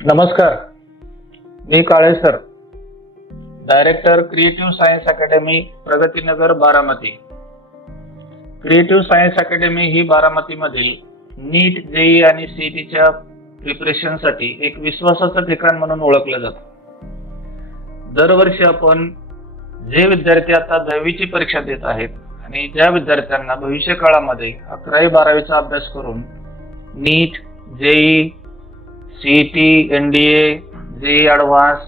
नमस्कार, मी Kale sir, director creative science academy, Pragatinagar, Baramati. Creative science academy ही बारामतीमधील नीट, जेई आणि सीईटीच्या प्रिपरेशनसाठी एक विश्वासाचं ठिकाण म्हणून ओळखलं जातं. दरवर्षी आपण जे विद्यार्थी आता 10वीची परीक्षा देत आहेत आणि ज्या विद्यार्थ्यांना भविष्य काळामध्ये 11वी 12वीचा अभ्यास करून NEET, JEE, CET, NDA, JEE advanced,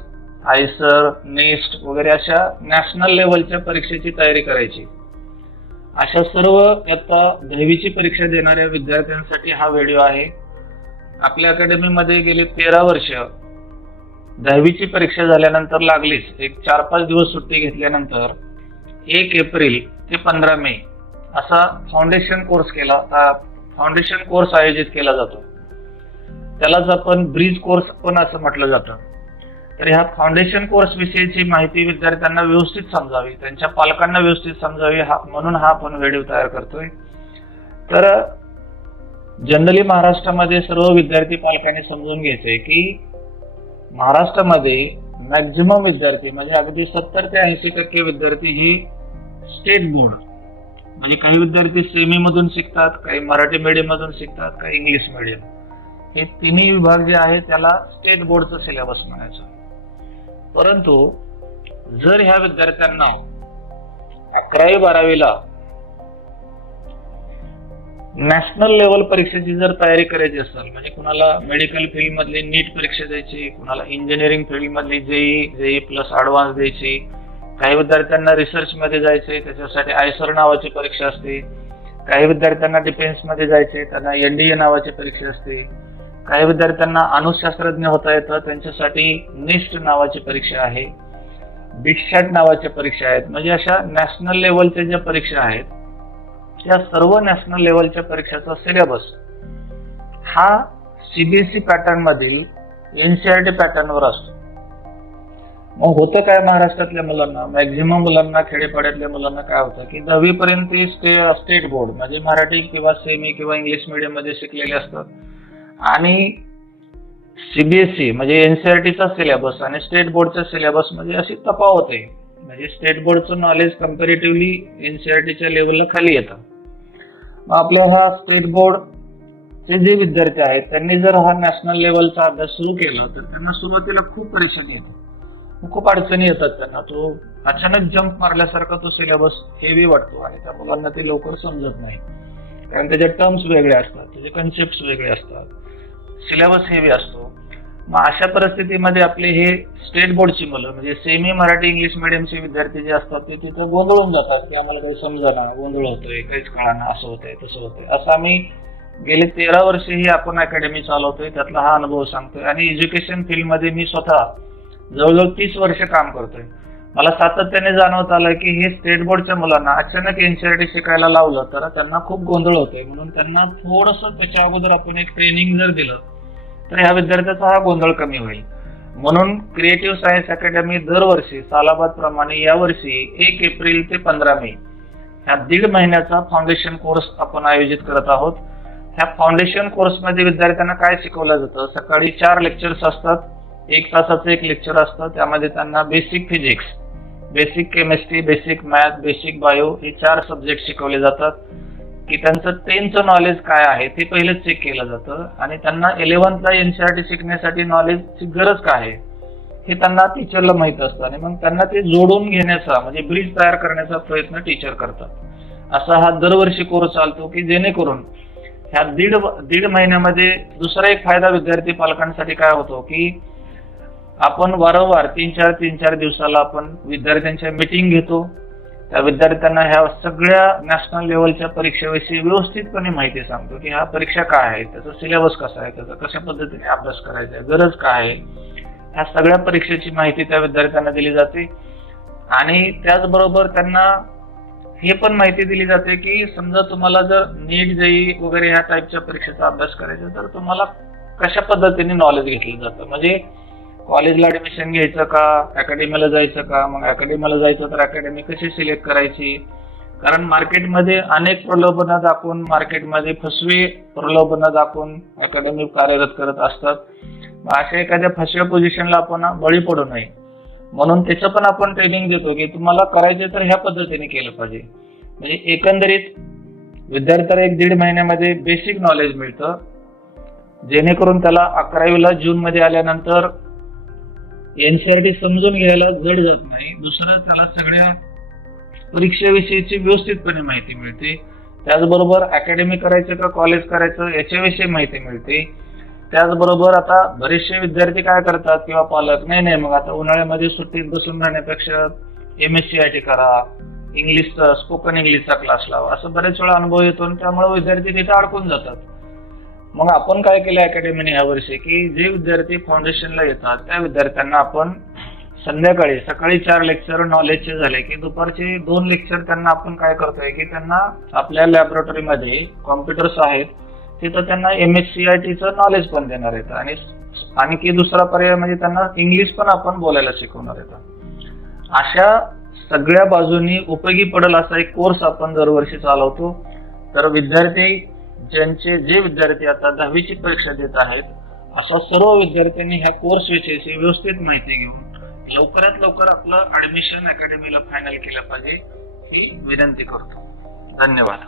IISER, NEST वगैरे अशा नॅशनल लेवलच्या परीक्षेची तयारी करायची, अशा सर्व आता 10वीची परीक्षा देणाऱ्या विद्यार्थ्यांसाठी हा व्हिडिओ आहे. आपल्या अकॅडमीमध्ये गेली 13 वर्ष 10वीची परीक्षा झाल्यानंतर लागलीच एक 4-5 दिवस सुट्टी घेतल्यानंतर 1 एप्रिल ते 15 मे असा फाउंडेशन कोर्स आयोजित केला जातो. त्यालाच आपण ब्रिज कोर्स पण असं म्हटलं जातं. तर ह्या फाउंडेशन कोर्स विषयीची माहिती विद्यार्थ्यांना व्यवस्थित समजावी, त्यांच्या पालकांना व्यवस्थित समजावी म्हणून हा आपण व्हिडिओ तयार करतोय. तर जनरली महाराष्ट्रामध्ये सर्व विद्यार्थी पालकांनी समजून घ्यायचंय की महाराष्ट्रामध्ये मॅक्झिमम विद्यार्थी म्हणजे अगदी 70 ते 80% विद्यार्थी ही स्टेट बोर्ड, म्हणजे काही विद्यार्थी सेमी मधून शिकतात, काही मराठी मीडियम मधून शिकतात, काही इंग्लिश मीडियम, हे तिन्ही विभाग जे आहे त्याला स्टेट बोर्डचं सिलेबस म्हणायचं. परंतु जर ह्या विद्यार्थ्यांना 11वी 12वीला नॅशनल लेवल परीक्षेची जर तयारी करायची असेल, म्हणजे कुणाला मेडिकल फील्ड मधली नीट परीक्षा द्यायची, कुणाला इंजिनिअरिंग फील्ड मधली जेई प्लस ॲडव्हान्स द्यायची, काही विद्यार्थ्यांना रिसर्च मध्ये जायचंय त्याच्यासाठी आयसर नावाची परीक्षा असते, काही विद्यार्थ्यांना डिफेन्स मध्ये जायचे त्यांना एनडीए नावाची परीक्षा असते, काही विद्यार्थ्यांना अणुशास्त्रज्ञ होता येतं त्यांच्यासाठी नेस्ट नावाची परीक्षा आहे, बिटशॅट नावाच्या परीक्षा आहेत. म्हणजे अशा नॅशनल लेवलच्या ज्या परीक्षा आहेत त्या सर्व नॅशनल लेवलच्या परीक्षाचा सिलेबस हा सीबीएसई पॅटर्न मधील एनसीईआरटी पॅटर्नवर असतो. मग होतं काय, महाराष्ट्रातल्या मुलांना, मॅक्झिमम मुलांना, खेडेपाड्यातल्या मुलांना काय होतं की 10वी पर्यंत स्टेट बोर्ड म्हणजे मराठी किंवा सेमी किंवा इंग्लिश मीडियम मध्ये शिकलेले असतात आणि सीबीएसई म्हणजे एनसीईआरटीचा सिलेबस आणि स्टेट बोर्डच्या सिलेबस मध्ये अशी तफावत आहे. म्हणजे स्टेट बोर्डचं नॉलेज कम्पॅरेटिव्हली एनसीईआरटीच्या लेवलला खाली येतं. मग आपल्या हा स्टेट बोर्डचे जे विद्यार्थी आहेत त्यांनी जर हा नॅशनल लेवलचा अभ्यास सुरू केला तर त्यांना सुरुवातीला खूप परेशानी येते, खूप अडचणी येतात त्यांना. तो अचानक जंप मारल्यासारखा तो सिलेबस हेवी वाटतो आणि त्या मुलांना ते लवकर समजत नाही, कारण त्याचे टर्म्स वेगळे असतात, त्याचे कन्सेप्ट वेगळे असतात, सिलेबस हेवी असतो. मग अशा परिस्थितीमध्ये आपले हे स्टेट बोर्डची मुलं म्हणजे सेमी मराठी इंग्लिश मीडियमचे विद्यार्थी जे असतात ते तिथं गोंधळून जातात की आम्हाला काही समजना, गोंधळ होतोय, काहीच कळना, असं होतंय तसं होतंय. असं आम्ही गेले 13 वर्ष ही आपण अकॅडमी चालवतोय, त्यातला हा अनुभव सांगतोय. आणि एज्युकेशन फील्डमध्ये मी स्वतः जवळजवळ 30 वर्ष काम करतोय. मला सातत्याने जाणवत आलं की हे स्टेट बोर्डच्या मुलांना अचानक एनसीईआरटी शिकायला लावलं तर त्यांना खूप गोंधळ होतोय. म्हणून त्यांना थोडंसं त्याच्या अगोदर आपण एक ट्रेनिंग जर दिलं तर ह्या विद्यार्थ्याचा हा गोंधळ कमी होईल. म्हणून क्रिएटिव्ह सायन्स अकॅडमी दरवर्षी सालाबाद प्रमाणे यावर्षी 1 एप्रिल ते 15 मे ह्या 1.5 महिन्याचा फाउंडेशन कोर्स आपण आयोजित करत आहोत. ह्या फाउंडेशन कोर्समध्ये विद्यार्थ्यांना काय शिकवलं जातं, सकाळी 4 लेक्चर्स असतात, 1 तासाचं एक लेक्चर असतं. त्यामध्ये त्यांना basic physics, basic chemistry, basic math, basic bio हे 4 सब्जेक्ट शिकवले जातात की त्यांचं 10चं नॉलेज काय आहे ते पहिलेच चेक केलं जातं आणि त्यांना 11thला एनसीईआरटी शिकण्यासाठी नॉलेजची गरज काय आहे हे त्यांना टीचरला माहित असतं आणि मग त्यांना ते जोडून घेण्याचा म्हणजे ब्रिज तयार करण्याचा प्रयत्न टीचर करतात. असा हा दरवर्षी कोर्स चालतो की जेणेकरून ह्या 1.5 महिन्यामध्ये दुसरा एक फायदा विद्यार्थी पालकांसाठी काय होतो की आपण वारंवार 3-4 दिवसाला आपण विद्यार्थ्यांच्या मीटिंग घेतो. त्या विद्यार्थ्यांना ह्या सगळ्या नॅशनल लेवलच्या परीक्षेविषयी व्यवस्थितपणे माहिती सांगतो की ह्या परीक्षा काय आहे, त्याचा सिलेबस कसा आहे, त्याचा कशा पद्धतीने अभ्यास करायचा आहे, गरज काय आहे, ह्या सगळ्या परीक्षेची माहिती त्या विद्यार्थ्यांना दिली जाते. आणि त्याचबरोबर त्यांना हे पण माहिती दिली जाते की समजा तुम्हाला जर नीट, जेई वगैरे ह्या टाईपच्या परीक्षेचा अभ्यास करायचा तर तुम्हाला कशा पद्धतीने नॉलेज घेतलं जातं. म्हणजे कॉलेजला ऍडमिशन घ्यायचं का, अकॅडमीला जायचं का, मग अकॅडमीला जायचं तर अकॅडमी कशी सिलेक्ट करायची, कारण मार्केटमध्ये अनेक प्रलोभनं दाखवून, मार्केटमध्ये फसवी प्रलोभनं दाखवून अकॅडमी कार्यरत करत असतात. अशा एखाद्या फसव्या पोझिशनला आपण बळी पडू नये म्हणून त्याचं पण आपण ट्रेनिंग देतो की तुम्हाला करायचं तर ह्या पद्धतीने केलं पाहिजे. म्हणजे एकंदरीत विद्यार्थ्याला 1-1.5 महिन्यामध्ये बेसिक नॉलेज मिळतं, जेणेकरून त्याला 11वीला जून मध्ये आल्यानंतर एनसीईआरटी समजून घ्यायला जड जात नाही. दुसरं त्याला सगळ्या परीक्षेविषयीची व्यवस्थितपणे माहिती मिळते. त्याचबरोबर अकॅडमी करायचं का कॉलेज करायचं याच्याविषयी माहिती मिळते. त्याचबरोबर आता बरेचसे विद्यार्थी काय करतात किंवा पालक नाही मग आता उन्हाळ्यामध्ये सुट्टीत बसून राहण्यापेक्षा MSCIT करा, इंग्लिशचा स्पोकन इंग्लिशचा क्लास लावा, असं बरेच वेळा अनुभव येतो आणि त्यामुळे विद्यार्थी तिथे अडकून जातात. मग आपण काय केलं अकॅडमीने यावर्षी की जे विद्यार्थी फाउंडेशनला येतात त्या विद्यार्थ्यांना आपण सकाळी 4 लेक्चर नॉलेजचे झाले की दुपारचे 2 लेक्चर त्यांना आपण काय करतोय की त्यांना आपल्या लॅबोरेटरीमध्ये कॉम्प्युटर्स आहेत तिथं त्यांना MSCITचं नॉलेज पण देणार आहेत आणि आणखी दुसरा पर्याय म्हणजे त्यांना इंग्लिश पण आपण बोलायला शिकवणार आहेत. अशा सगळ्या बाजूनी उपयोगी पडेल असा एक कोर्स आपण दरवर्षी चालवतो. तर जे विद्यार्थी आता 10वीची परीक्षा देत आहेत अशा सर्व विद्यार्थ्यांनी ह्या कोर्स विषयी व्यवस्थित माहिती घेऊन लवकरात लवकर आपलं ऍडमिशन अकॅडमीला फायनल केलं पाहिजे ही विनंती करतो. धन्यवाद.